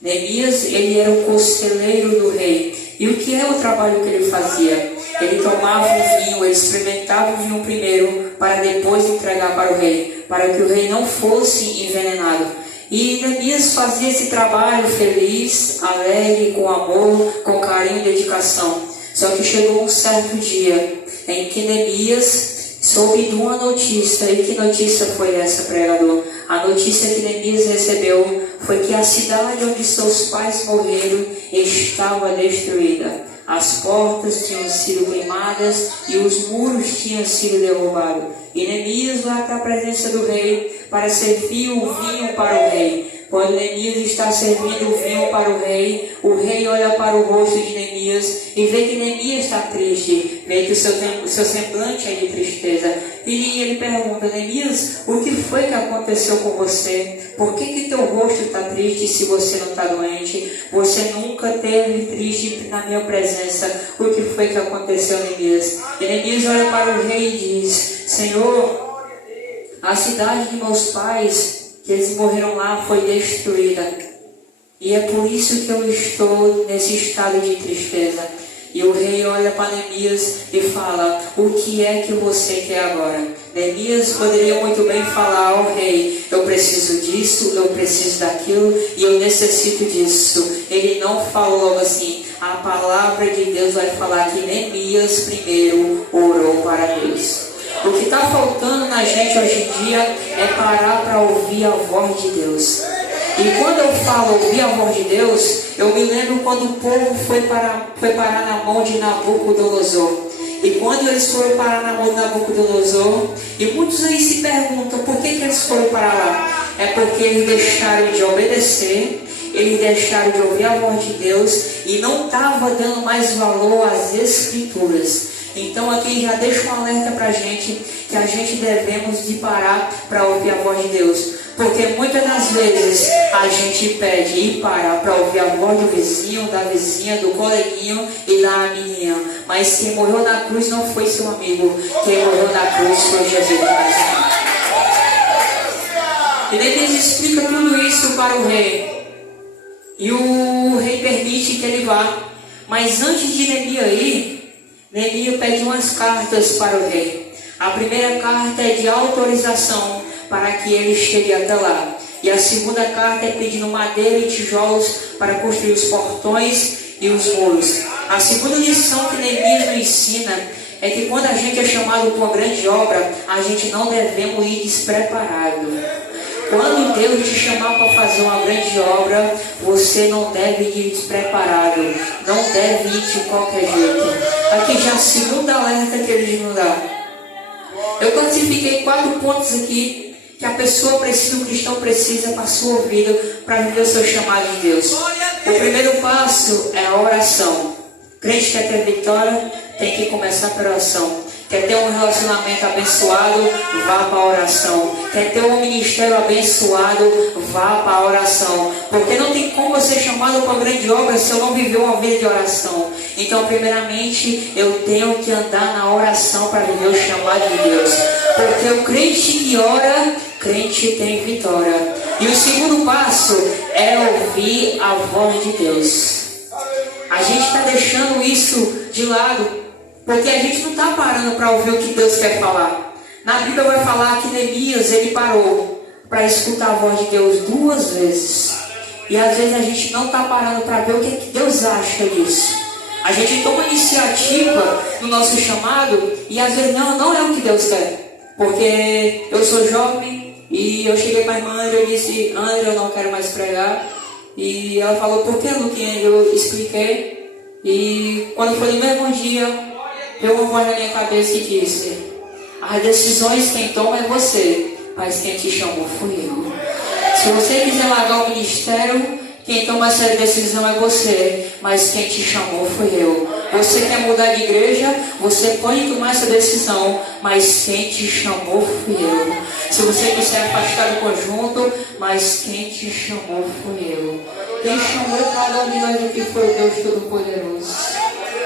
Neemias, ele era o conselheiro do rei. E o que é o trabalho que ele fazia? Ele tomava o vinho, ele experimentava o vinho primeiro, para depois entregar para o rei, para que o rei não fosse envenenado. E Neemias fazia esse trabalho feliz, alegre, com amor, com carinho e dedicação. Só que chegou um certo dia em que Neemias soube de uma notícia. E que notícia foi essa, pregador? A notícia que Neemias recebeu foi que a cidade onde seus pais morreram estava destruída. As portas tinham sido queimadas e os muros tinham sido derrubados. E Neemias vai para a presença do rei para servir o vinho para o rei. Quando Neemias está servindo o vinho para o rei olha para o rosto de Neemias e vê que Neemias está triste, vê que o seu semblante é de tristeza. E ele pergunta: Neemias, o que foi que aconteceu com você? Por que teu rosto está triste se você não está doente? Você nunca teve triste na minha presença. O que foi que aconteceu, Neemias? E Neemias olha para o rei e diz: Senhor, a cidade de meus pais, que eles morreram lá, foi destruída. E é por isso que eu estou nesse estado de tristeza. E o rei olha para Neemias e fala: o que é que você quer agora? Neemias poderia muito bem falar ao rei: eu preciso disso, eu preciso daquilo e eu necessito disso. Ele não falou logo assim. A palavra de Deus vai falar que Neemias primeiro orou para Deus. O que está faltando na gente hoje em dia é parar para ouvir a voz de Deus. E quando eu falo ouvir a voz de Deus, eu me lembro quando o povo foi parar na mão de Nabucodonosor. E quando eles foram parar na mão de Nabucodonosor, e muitos aí se perguntam por que eles foram parar lá. É porque eles deixaram de obedecer, eles deixaram de ouvir a voz de Deus e não estavam dando mais valor às Escrituras. Então aqui já deixo um alerta para a gente, que a gente devemos de parar para ouvir a voz de Deus. Porque muitas das vezes a gente pede e para ouvir a voz do vizinho, da vizinha, do coleguinho e da amiguinha. Mas quem morreu na cruz não foi seu amigo, quem morreu na cruz foi Jesus Cristo. E Neemias explica tudo isso para o rei. E o rei permite que ele vá. Mas antes de Neemias ir, Neemias pede umas cartas para o rei. A primeira carta é de autorização para que ele chegue até lá. E a segunda carta é pedindo madeira e tijolos para construir os portões e os muros. A segunda lição que Neemias nos ensina é que quando a gente é chamado para uma grande obra, a gente não devemos ir despreparado. Quando Deus te chamar para fazer uma grande obra, você não deve ir despreparado, não deve ir de qualquer jeito. Aqui já a segunda alerta que ele nos dá. Eu classifiquei 4 pontos aqui que a pessoa precisa, o cristão precisa para a sua vida, para viver o seu chamado de Deus. O primeiro passo é a oração. Crente quer ter vitória, tem que começar pela oração. Quer ter um relacionamento abençoado, vá para a oração. Quer ter um ministério abençoado, vá para a oração. Porque não tem como eu ser chamado para uma grande obra se eu não viver uma vida de oração. Então, primeiramente, eu tenho que andar na oração para viver o chamado de Deus. Porque o crente que ora, crente tem vitória. E o segundo passo é ouvir a voz de Deus. A gente está deixando isso de lado. Porque a gente não está parando para ouvir o que Deus quer falar. Na Bíblia vai falar que Neemias, ele parou para escutar a voz de Deus 2 vezes. E às vezes a gente não está parando para ver o que Deus acha disso. A gente toma iniciativa no nosso chamado e às vezes não é o que Deus quer. Porque eu sou jovem e eu cheguei para a irmã André e disse: André, eu não quero mais pregar. E ela falou: por que, Luquinha? Eu expliquei. E quando foi no mesmo dia, deu uma voz na minha cabeça e disse: as decisões quem toma é você, mas quem te chamou fui eu. Se você quiser largar o ministério, quem toma essa decisão é você, mas quem te chamou fui eu. Você quer mudar de igreja, você pode tomar essa decisão, mas quem te chamou fui eu. Se você quiser afastar do conjunto, mas quem te chamou fui eu. Quem chamou cada um de nós aqui foi o Deus Todo-Poderoso.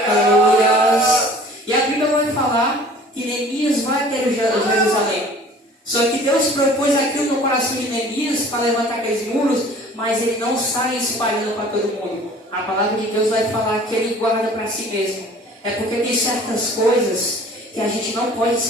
Aleluia. E a Bíblia vai falar que Neemias vai até Jerusalém. Só que Deus propôs aquilo no coração de Neemias para levantar aqueles muros, mas ele não sai espalhando para todo mundo. A palavra de Deus vai falar que ele guarda para si mesmo. É porque tem certas coisas que a gente não pode se